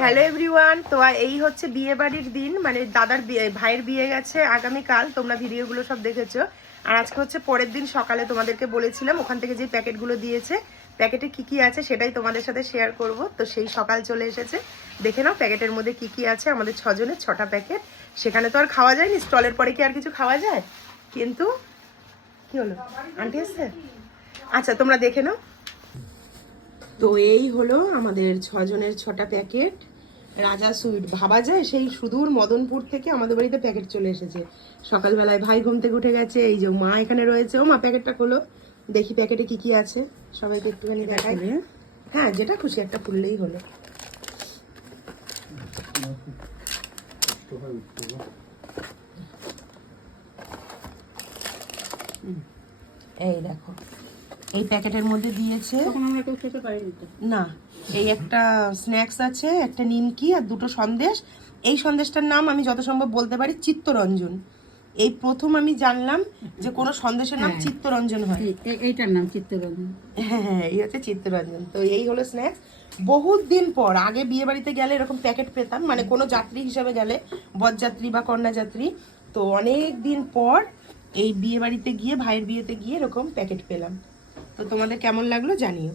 Hello everyone, তো এই হচ্ছে বিয়ে বাড়ির দিন, মানে দাদার বিয়ে, ভাইয়ের বিয়ে গেছে আগামীকাল। তোমরা ভিডিওগুলো সব দেখেছো। আর আজকে হচ্ছে পরের দিন সকালে তোমাদেরকে বলেছিলাম ওখান থেকে যে প্যাকেটগুলো দিয়েছে, প্যাকেটে কি কি আছে সেটাই তোমাদের সাথে শেয়ার করব। তো সেই সকাল চলে এসেছে, দেখে নাও প্যাকেটের মধ্যে কি কি আছে। আমাদের 6 জনের 6টা প্যাকেট। সেখানে তো আর খাওয়া যায়নি, স্টলের পরে কি আর কিছু খাওয়া যায়? কিন্তু কি হলো, আন্টি এসছে? আচ্ছা তোমরা দেখে নাও। তো এই হলো আমাদের 6 জনের 6টা প্যাকেট রাজা সুইট। ভাবা যায় সেই সুদূর মদনপুর থেকে আমাদের বাড়িতে প্যাকেট চলে এসেছে। সকালবেলায় ভাই ঘুম থেকে উঠে গেছে, এই যে মা এখানে রয়েছে। ও মা, প্যাকেটটা খোলো, দেখি প্যাকেটে কি কি আছে, সবাইকে একটুখানি দেখাই। হ্যাঁ, যেটা খুশি একটা খুললেই হলো। এই দেখো, এই প্যাকেটের মধ্যে দিয়েছে না, এই একটা স্ন্যাক্স আছে, একটা নিমকি আর 2টো সন্দেশ। এই সন্দেশটার নাম আমি যত সম্ভব বলতে পারি চিত্তরঞ্জন। এই প্রথম আমি জানলাম যে কোনো সন্দেশের নাম চিত্তরঞ্জন হয়। এইটার নাম চিত্তরঞ্জন। হ্যাঁ হ্যাঁ, এই হচ্ছে চিত্তরঞ্জন। তো এই হলো স্ন্যাক্স। বহুত দিন পর, আগে বিয়ে বাড়িতে গেলে এরকম প্যাকেট পেতাম, মানে কোনো যাত্রী হিসাবে গেলে, বরযাত্রী বা কন্যাযাত্রী। তো অনেক দিন পর এই বিয়ে বাড়িতে গিয়ে, ভাইয়ের বিয়েতে গিয়ে এরকম প্যাকেট পেলাম। তো তোমাদের কেমন লাগলো জানিও।